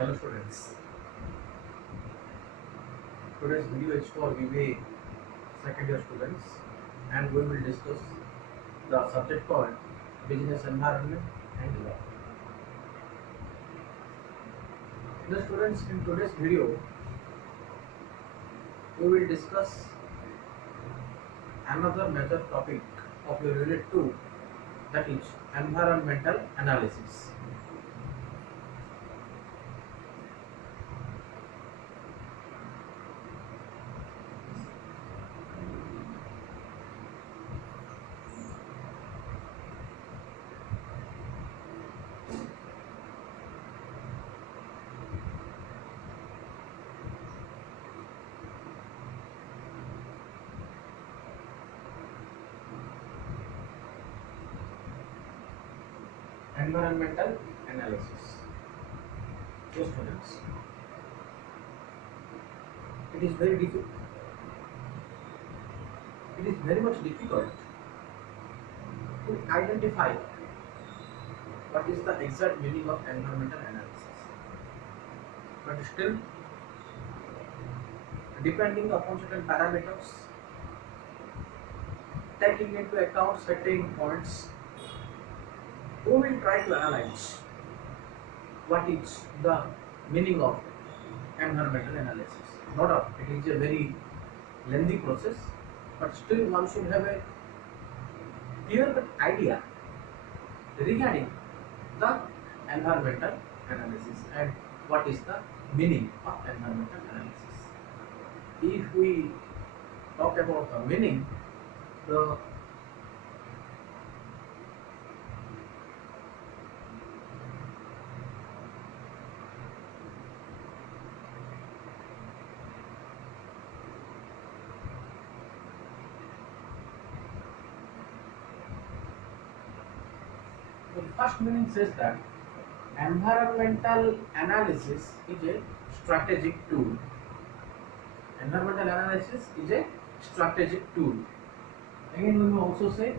Hello students, today's video is for BBA second year students and we will discuss the subject called business environment and law. The students, in today's video we will discuss another major topic of your unit 2, that is environmental analysis. Environmental analysis. So students, it is very difficult. It is very much difficult to identify what is the exact meaning of environmental analysis. But still, depending upon certain parameters, taking into account certain points, we will try to analyze what is the meaning of environmental analysis. No doubt, it is a very lengthy process, but still one should have a clear-cut idea regarding the environmental analysis and what is the meaning of environmental analysis. If we talk about the meaning, the first meaning says that environmental analysis is a strategic tool. Environmental analysis is a strategic tool. Again, we may also say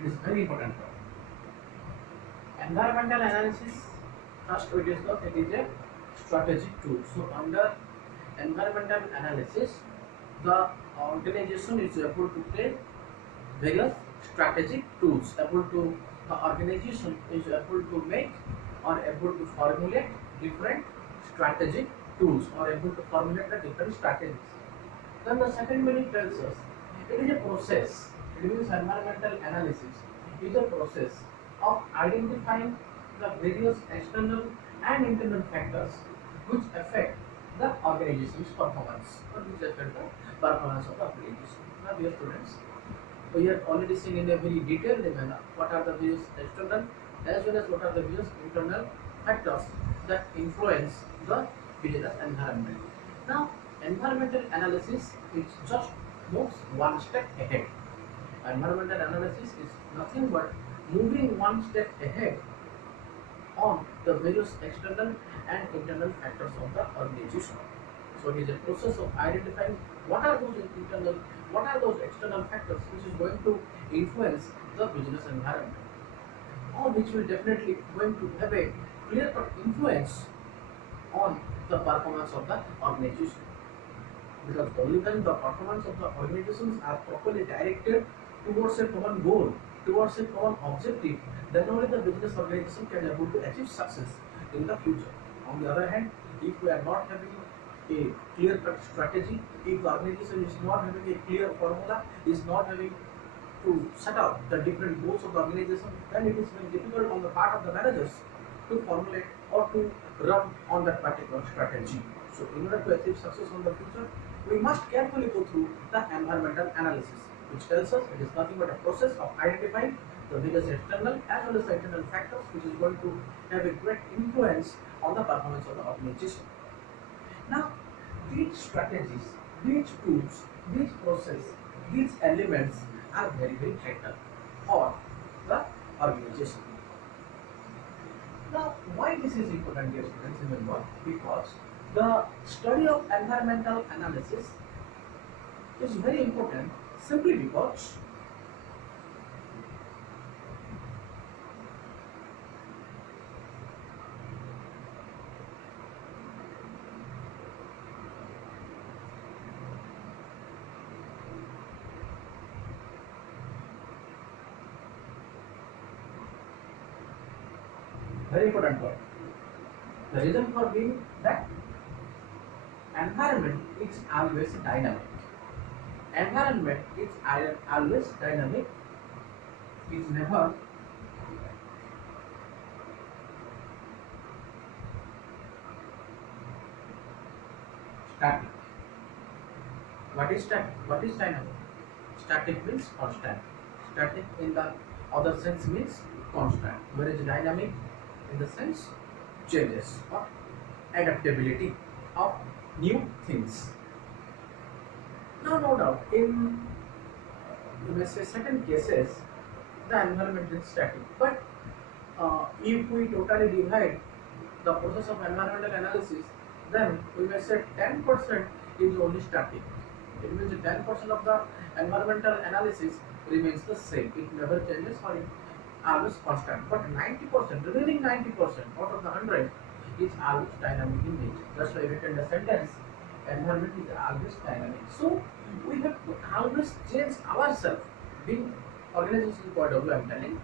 it is very important. Environmental analysis, first we discussed, it is a strategic tool. So under environmental analysis, the organization is able to take various strategic tools. The organization is able to make or able to formulate different strategic tools or able to formulate the different strategies. Then the second meaning tells us it is a process. It means environmental analysis is a process of identifying the various external and internal factors which affect the organization's performance or which affect the performance of the organization. Now, dear students, we have already seen in a very detailed manner what are the various external as well as what are the various internal factors that influence the business environment. Now, environmental analysis is just moves one step ahead. Environmental analysis is nothing but moving one step ahead on the various external and internal factors of the organization. So it is a process of identifying what are those internal, what are those external factors which is going to influence the business environment, or which will definitely going to have a clear-cut influence on the performance of the organization. Because only when the performance of the organizations are properly directed towards a common goal, towards a common objective, then only the business organization can able to achieve success. in the future. On the other hand, if we are not having a clear-cut strategy, if the organization is not having a clear formula, is not having to set up the different goals of the organization, then it is very difficult on the part of the managers to formulate or to run on that particular strategy. So in order to achieve success in the future, we must carefully go through the environmental analysis, which tells us it is nothing but a process of identifying the various external as well as the internal factors which is going to have a great influence on the performance of the organization. Now, these strategies, these tools, these process, these elements are very, very vital for the organization. Now, why this is important, dear students, remember, because the study of environmental analysis is very important simply because very important point. The reason for being that environment is always dynamic. Environment is always dynamic. It is never static. What is static? What is dynamic? Static means constant. Static in the other sense means constant, whereas dynamic in the sense changes or adaptability of new things. Now, no doubt, in you may say certain cases, the environment is static, but if we totally divide the process of environmental analysis, then we may say 10% is only static. It means 10% of the environmental analysis remains the same. It never changes or it always constant. But 90%, remaining 90% out of the 100 is always dynamic in nature. That's why written the sentence, environment is always dynamic. So we have to always change ourselves. Being organization point of view, I'm telling,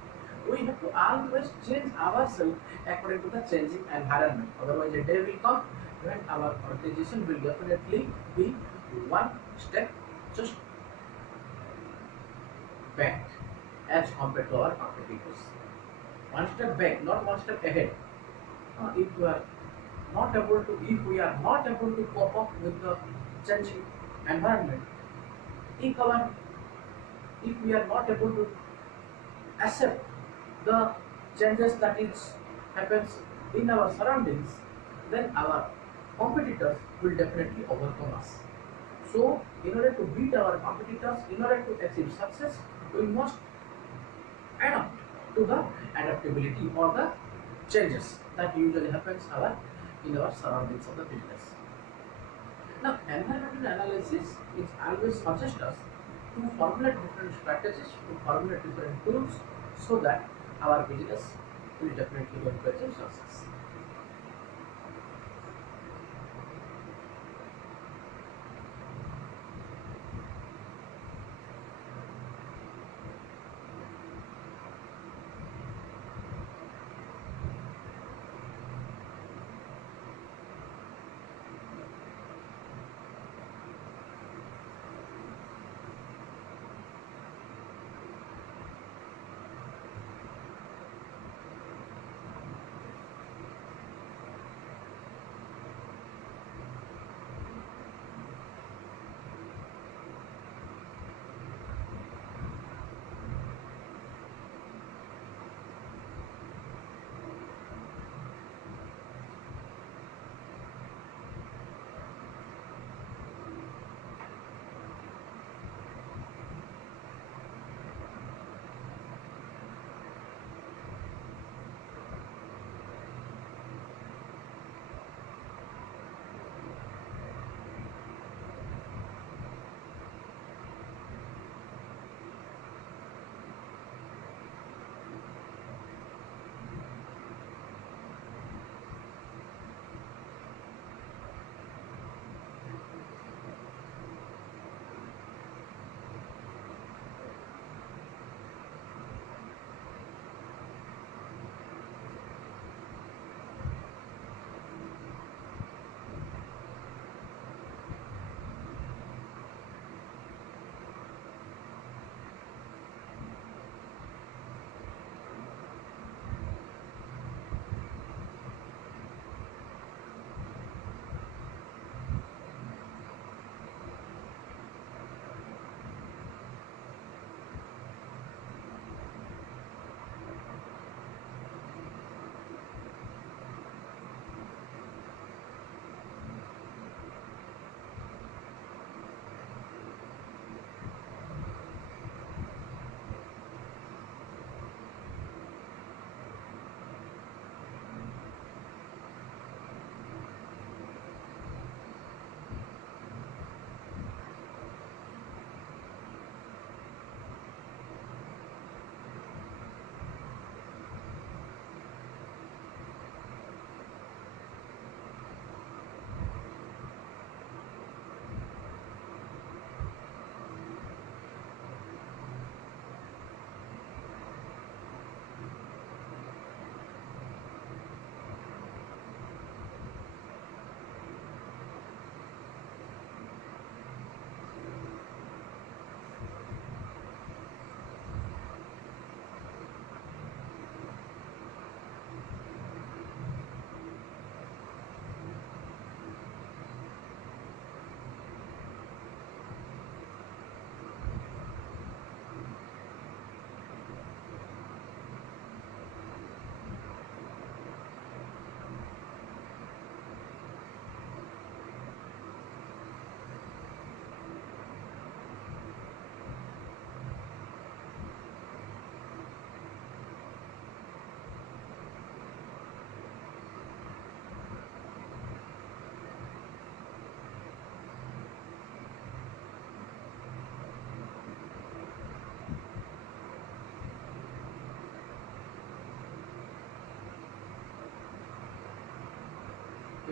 we have to always change ourselves according to the changing environment. Otherwise, a day will come when our organization will definitely be one step just back as compared to our competitors. One step back, not one step ahead. If we are not able to cope up with the changing environment, if we are not able to accept the changes that is happens in our surroundings, then our competitors will definitely overcome us. So, in order to beat our competitors, in order to achieve success, we must adapt to the adaptability or the changes that usually happens in our surroundings of the business. Now, environmental analysis is always suggests us to formulate different strategies, to formulate different tools, so that our business will definitely going to achieve success.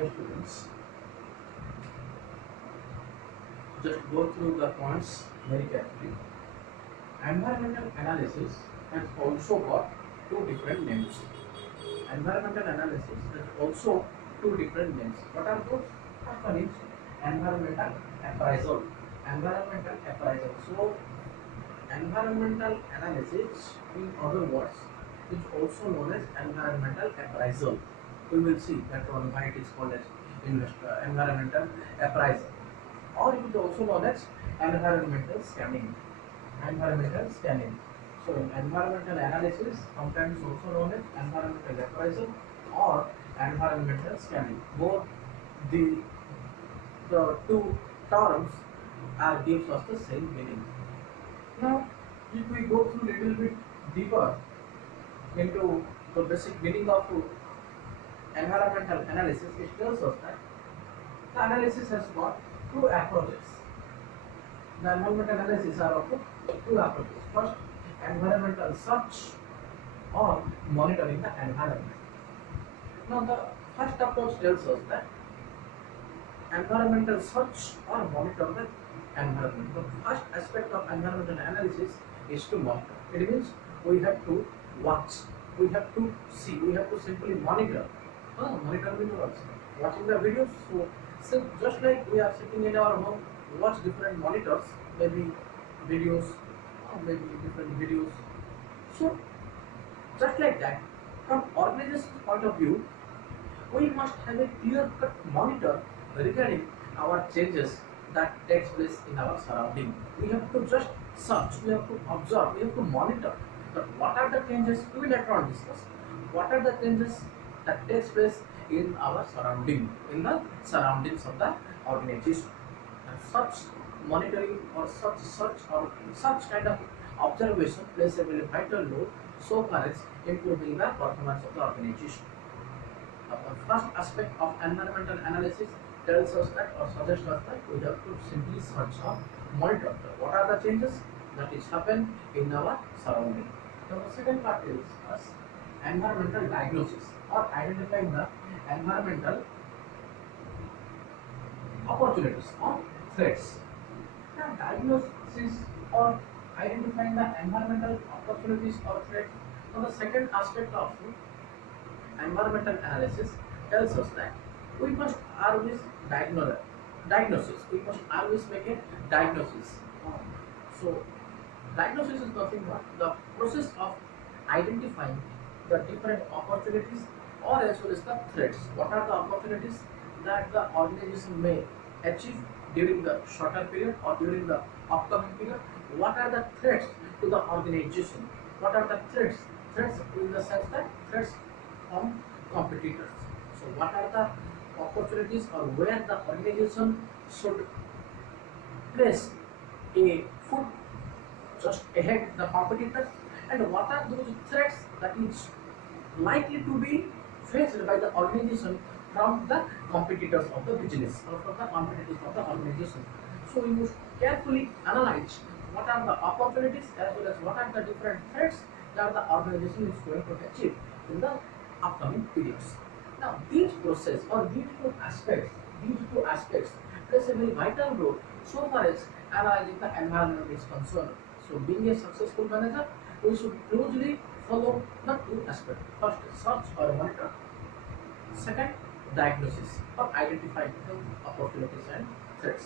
dear students, just go through the points very carefully. Environmental analysis has also got two different names. Environmental analysis has also two different names. What are those? First one is environmental appraisal. Environmental appraisal. So, environmental analysis, in other words, is also known as environmental appraisal. We will see that on why it is called as environmental appraisal, or it is also known as environmental scanning. Environmental scanning. So, environmental analysis, sometimes also known as environmental appraisal or environmental scanning. Both the the two terms are gives us the same meaning. Now, if we go through little bit deeper into the basic meaning of environmental analysis, it tells us that the analysis has got two approaches. The environmental analysis are of two approaches. First, environmental search or monitoring the environment. Now, the first approach tells us that environmental search or monitor the environment. The first aspect of environmental analysis is to monitor. It means we have to watch, we have to see, we have to simply monitor. Monitor means what? Watching the videos. So just like we are sitting in our home, watch different monitors, maybe videos, or maybe different videos. So just like that, from organization's point of view, we must have a clear-cut monitor regarding our changes that takes place in our surrounding. We have to just search, we have to observe, we have to monitor that what are the changes, we will later on discuss, what are the changes that takes place in our surrounding, in the surroundings of the organization. And such monitoring or such kind of observation plays a very vital role so far as improving the performance of the organization. The first aspect of environmental analysis tells us that or suggests us that we have to simply search or monitor what are the changes that is happen in our surrounding. Now the second part is us environmental diagnosis or identifying the environmental opportunities or threats. Now diagnosis or identifying the environmental opportunities or threats. Now the second aspect of environmental analysis tells us that we must always diagnosis. We must always make a diagnosis. So, diagnosis is nothing but the process of identifying the different opportunities or as well as the threats. What are the opportunities that the organization may achieve during the shorter period or during the upcoming period? What are the threats to the organization? What are the threats? Threats in the sense that threats from competitors. So, what are the opportunities or where the organization should place a foot just ahead the competitors, and what are those threats that is likely to be faced by the organization from the competitors of the business or from the competitors of the organization. So we must carefully analyze what are the opportunities as well as what are the different threats that the organization is going to achieve in the upcoming periods. Now these process or these two aspects plays a very vital role so far as analyzing the environment is concerned. So being a successful manager, we should closely follow the two aspects. First, search or monitor. Second, diagnosis or identifying the opportunities and threats.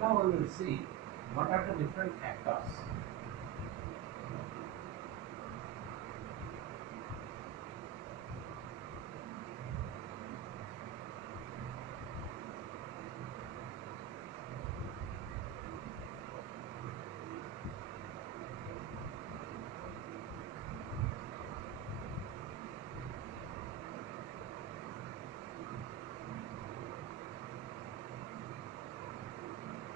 Now we will see what are the different factors.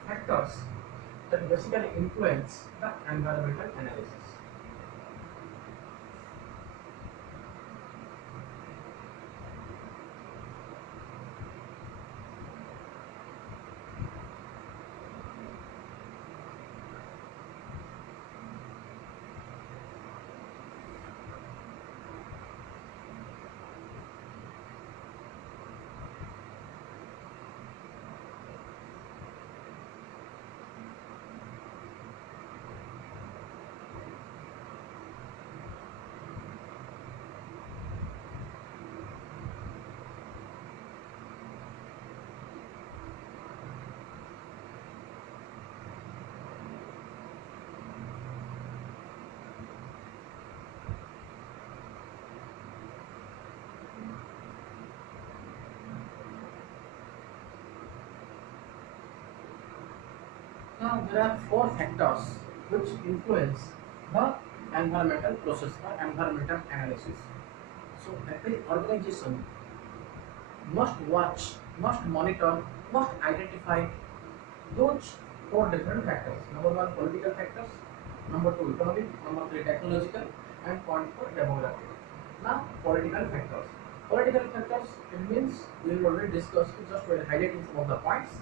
Factors that basically influence the environmental analysis. Now there are four factors which influence the environmental process or environmental analysis. So every organization must watch, must monitor, must identify those four different factors. Number one, political factors. Number two, economic. Number three, technological. And point four, demographic. Now, political factors. Political factors, it means we will already discuss it, just we are highlighting some of the points.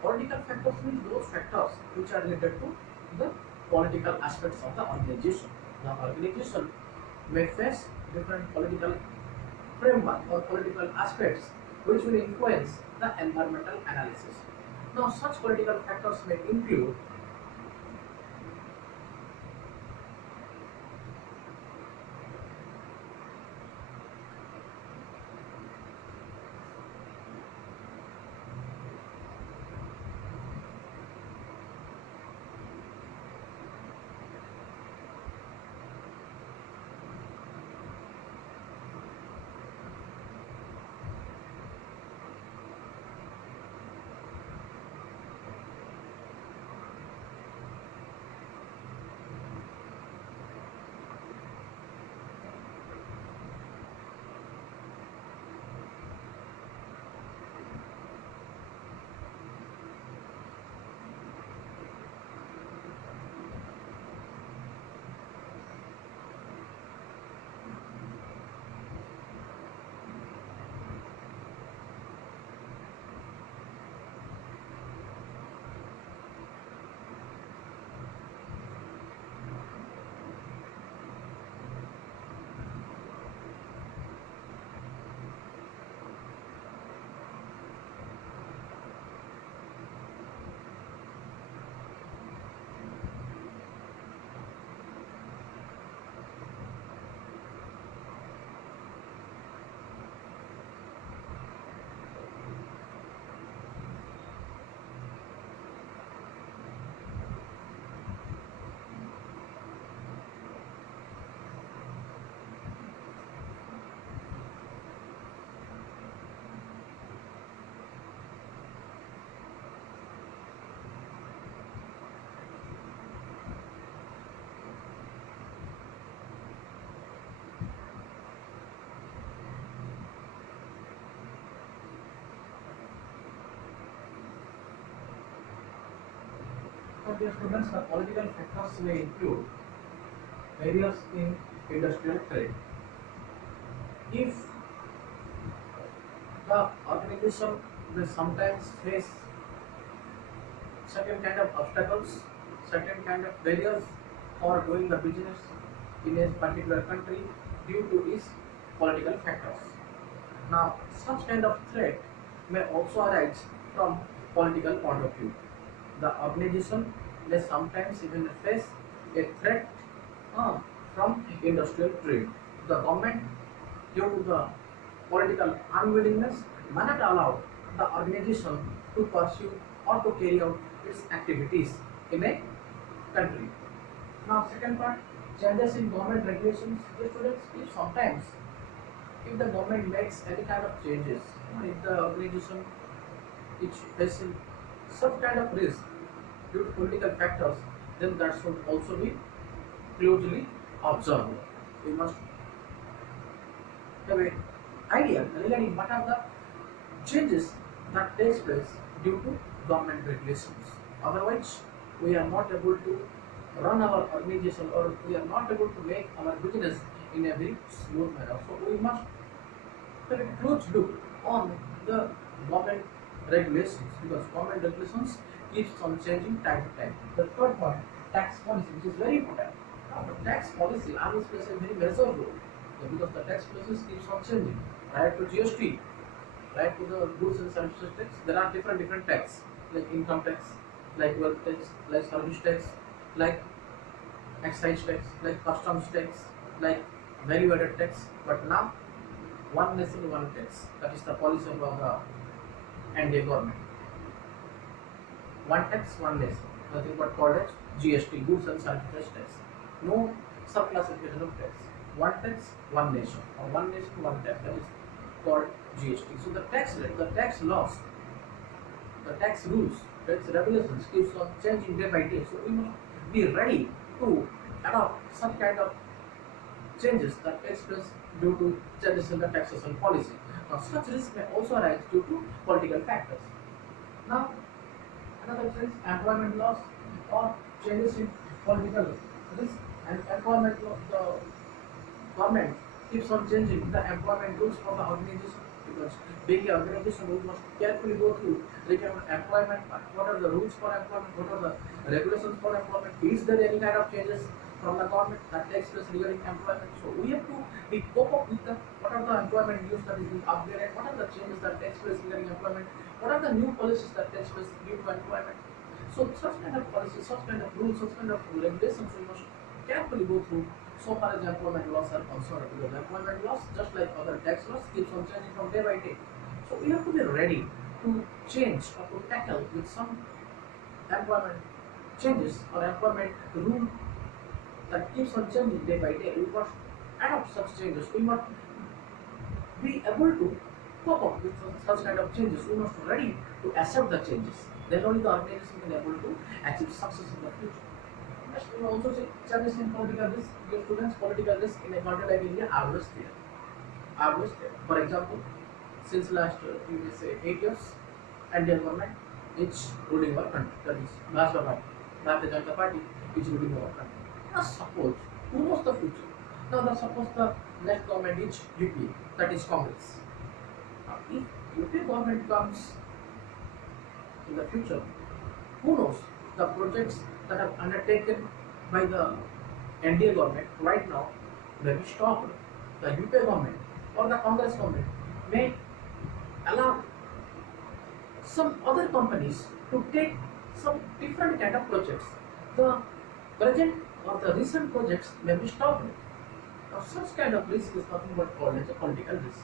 Political factors means those factors which are related to the political aspects of the organization. The organization may face different political framework or political aspects which will influence the environmental analysis. Now, such political factors may include for dear students, the political factors may include areas in industrial trade. If the organization will sometimes face certain kind of obstacles, certain kind of barriers for doing the business in a particular country due to its political factors. Now, such kind of threat may also arise from political point of view. The organization may sometimes even face a threat from industrial trade. The government, due to the political unwillingness, may not allow the organization to pursue or to carry out its activities in a country. Now, second part, changes in government regulations. Dear students, if sometimes if the government makes any kind of changes, if the organization is facing some kind of risk due to political factors, then that should also be closely observed. We must have an idea regarding what are the changes that takes place due to government regulations. Otherwise, we are not able to run our organization, or we are not able to make our business in a very smooth manner. So we must have a close look on the government regulations, because government regulations keeps on changing time to time. The third point, tax policy, which is very important. Now, the tax policy always plays a very major role, because the tax policies keeps on changing. Prior to GST, right, to the goods and services tax, there are different tax, like income tax, like wealth tax, like service tax, like excise tax, like customs tax, like value added tax. But now, one nation, one tax, that is the policy of the NDA government. One tax, one nation, nothing but called as GST, goods and services tax. No subclassification of tax. One tax, one nation, or one nation, one tax, that is called GST. So the tax rate, the tax laws, the tax rules, tax regulations keeps on changing day by day. So we must be ready to adopt some kind of changes that takes place due to changes in the taxation policy. Now, such risks may also arise due to political factors. Now, another thing, employment laws or changes in political risk and employment law. The government keeps on changing the employment rules for the organization, because being an organization, we must carefully go through regarding employment, what are the rules for employment, what are the regulations for employment, is there any kind of changes from the government that takes place regarding employment. So we have to be cope up with the what are the employment news that is being updated, what are the changes that takes place regarding employment, what are the new policies that takes place due to employment. So such kind of policies, such kind of rules, such kind of regulations we must carefully go through so far as employment laws are concerned, because employment laws, just like other tax laws, keeps on changing from day by day. So we have to be ready to change or to tackle with some employment changes or employment rule that keeps on changing day by day. We must adopt such changes. We must be able to cope up with such kind of changes. We must be ready to accept the changes. Then only the organization can be able to achieve success in the future. Next, we will also see changes in political risk. Dear students, political risk in a country like India are always there. Always there. For example, since last you may say 8 years, Indian government is ruling our country. That is Bharatiya Janata Party is ruling our country. Now suppose, who knows the future? Now suppose the next government is UPA, that is Congress. Now if UPA government comes in the future, who knows the projects that are undertaken by the NDA government right now may be stopped. The UPA government or the Congress government may allow some other companies to take some different kind of projects. The present or the recent projects may be stopped. Now, such kind of risk is nothing but called as a political risk,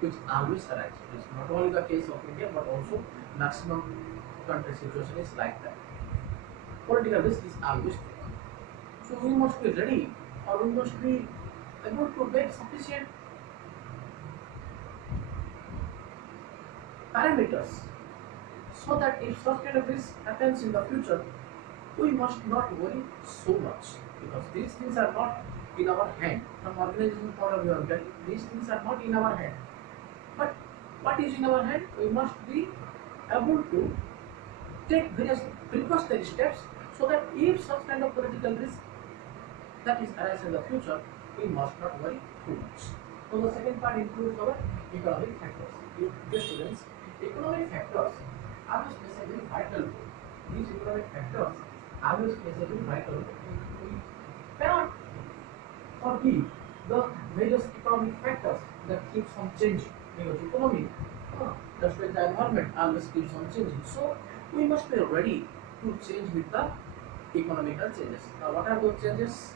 which always arises. It is not only the case of India, but also maximum country situation is like that. Political risk is always there. So we must be ready, or we must be able to make sufficient parameters so that if such kind of risk happens in the future, we must not worry so much, because these things are not in our hand. From organization point of view, these things are not in our hand. But what is in our hand? We must be able to take various precautionary steps so that if such kind of political risk that is arise in the future, we must not worry too much. So the second part includes our economic factors. Dear students, economic factors always plays a very vital role. These economic factors always plays a very vital role. We cannot forgive the various economic factors that keeps on changing, because economy, that's why the environment always keeps on changing. So we must be ready to change with the economical changes. Now what are those changes?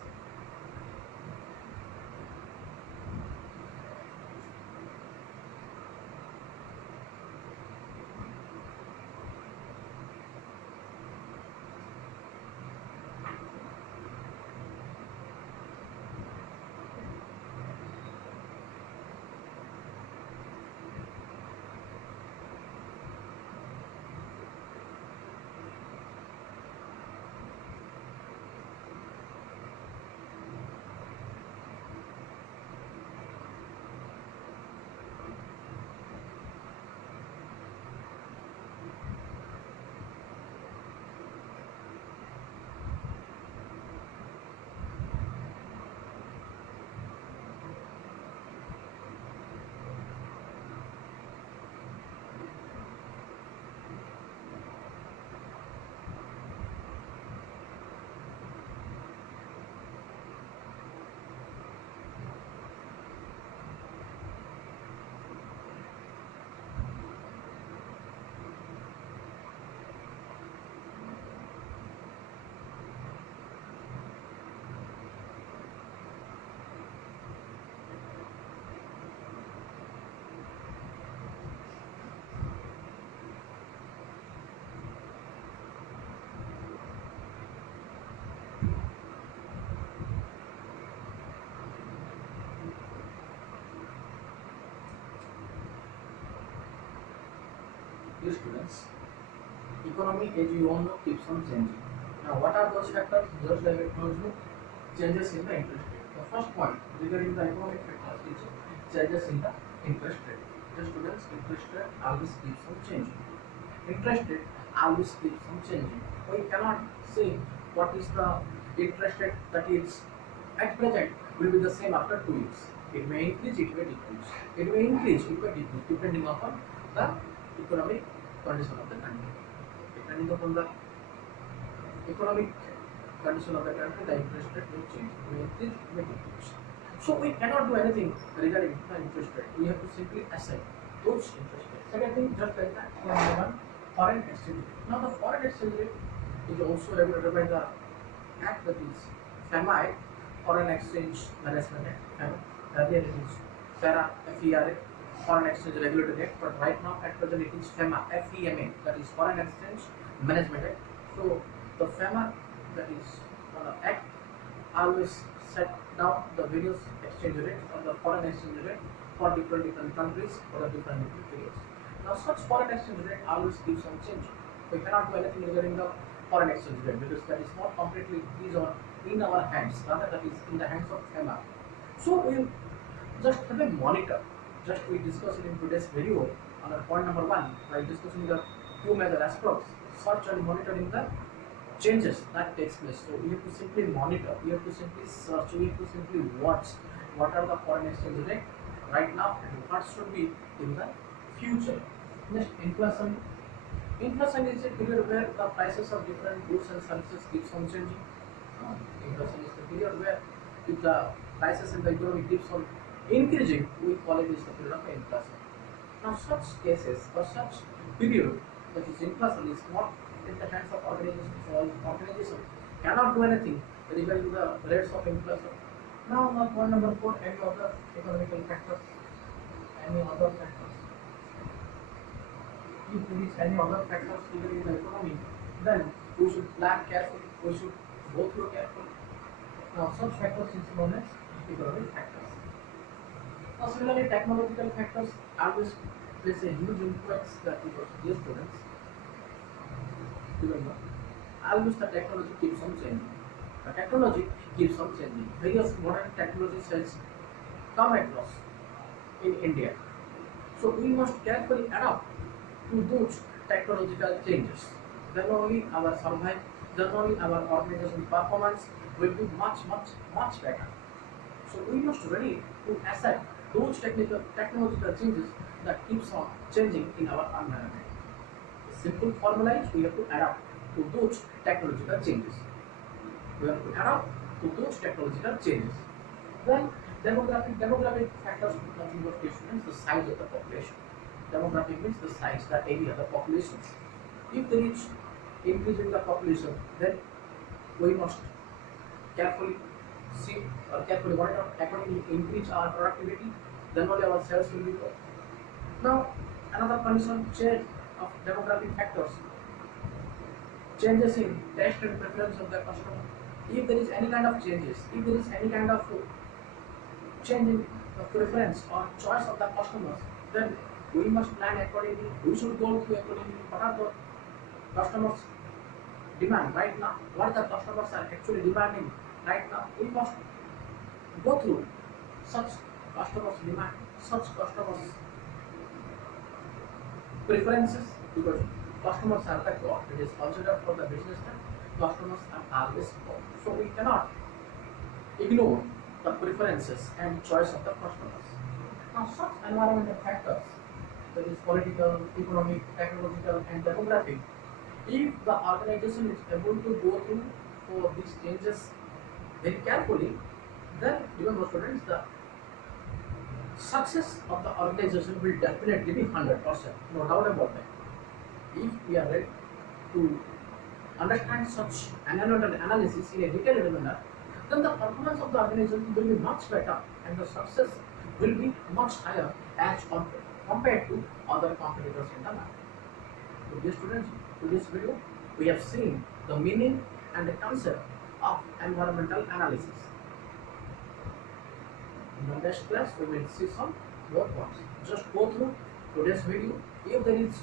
Dear students, economy, as you all know, keeps on changing. Now, what are those factors? Just like I told you, changes in the interest rate. The first point regarding the economic factors is changes in the interest rate. The students, interest rate always keeps on changing. Interest rate always keeps on changing. We cannot say what is the interest rate that is at present will be the same after 2 years. It may increase, it may decrease. It may increase, it may decrease, depending upon the economic condition of the country. Depending upon the economic condition of the country, the interest rate will change. It may increase, it may decrease. So we cannot do anything regarding the interest rate. We have to simply assign those interest rates. Second thing, just like that, we have one foreign exchange rate. Now the foreign exchange rate is also regulated by the act that is FEMA, Foreign Exchange Management Act. FEMA. Earlier it is FERA, FERA, Foreign Exchange Regulatory Act, but right now at present it is FEMA, FEMA, that is Foreign Exchange Management Act. So the FEMA, that is Act, always set down the various exchange rates or the foreign exchange rate for different countries for the different periods. Now such foreign exchange rate always keeps on changing. We cannot do anything regarding the foreign exchange rate because that is not completely in our hands, rather that is in the hands of FEMA. So we just have a monitor. Just we discuss it in today's video on point number 1 by discussing the two major aspects: search and monitoring the changes that takes place. So we have to simply monitor, we have to simply search, we have to simply watch what are the foreign exchange rate right now and what should be in the future. Next, inflation. Inflation is a period where the prices of different goods and services keeps on changing. Inflation is the period where if the prices in the economy keeps on increasing, we call it is the period of inflation. Now such cases or such period that is inflation is not in the hands of organizations, so organization cannot do anything regarding the rates of inflation. Now point number 4, any other economical factors, any other factors. If there is any other factors regarding the economy, then we should plan carefully, we should go through carefully. Now such factors is known as economic factors. Now similarly, technological factors always plays a huge influence that because dear students, remember, always the technology keeps on changing. The technology keeps on changing. Various modern technologies has come across in India. So we must carefully adapt to those technological changes. Then only our survival, then only our organization performance will be much better. So we must ready to accept those technological changes that keeps on changing in our environment. The simple formula is we have to adapt to those technological changes. We have to adapt to those technological changes. Then demographic factors, nothing but students, the size of the population. Demographic means the size, the area, the population. If there is increase in the population, then we must carefully see or carefully monitor, accordingly increase our productivity, then only our sales will be good. Now another condition, change of demographic factors, changes in taste and preference of the customer. If there is any kind of changes, if there is any kind of change in the preference or choice of the customers, then we must plan accordingly. We should go through accordingly. What are the customers demand right now? What the customers are actually demanding right now? We must go through such customers' demand, such customers' preferences, because customers are the core. It is considered for the business that customers are always core. So we cannot ignore the preferences and choice of the customers. Now such environmental factors, that is political, economic, technological and demographic, if the organization is able to go through for these changes very carefully, then remember students, the success of the organization will definitely be 100%, no doubt about that. If we are ready to understand such environmental analysis in a detailed manner, then the performance of the organization will be much better and the success will be much higher as compared to other competitors in the market. So dear students, to this video we have seen the meaning and the concept of environmental analysis. In the next class we will see some more points. Just go through today's video. If there is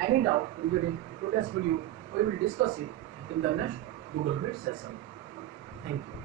Any doubt regarding today's video, we will discuss it in the next Google Meet session. Thank you.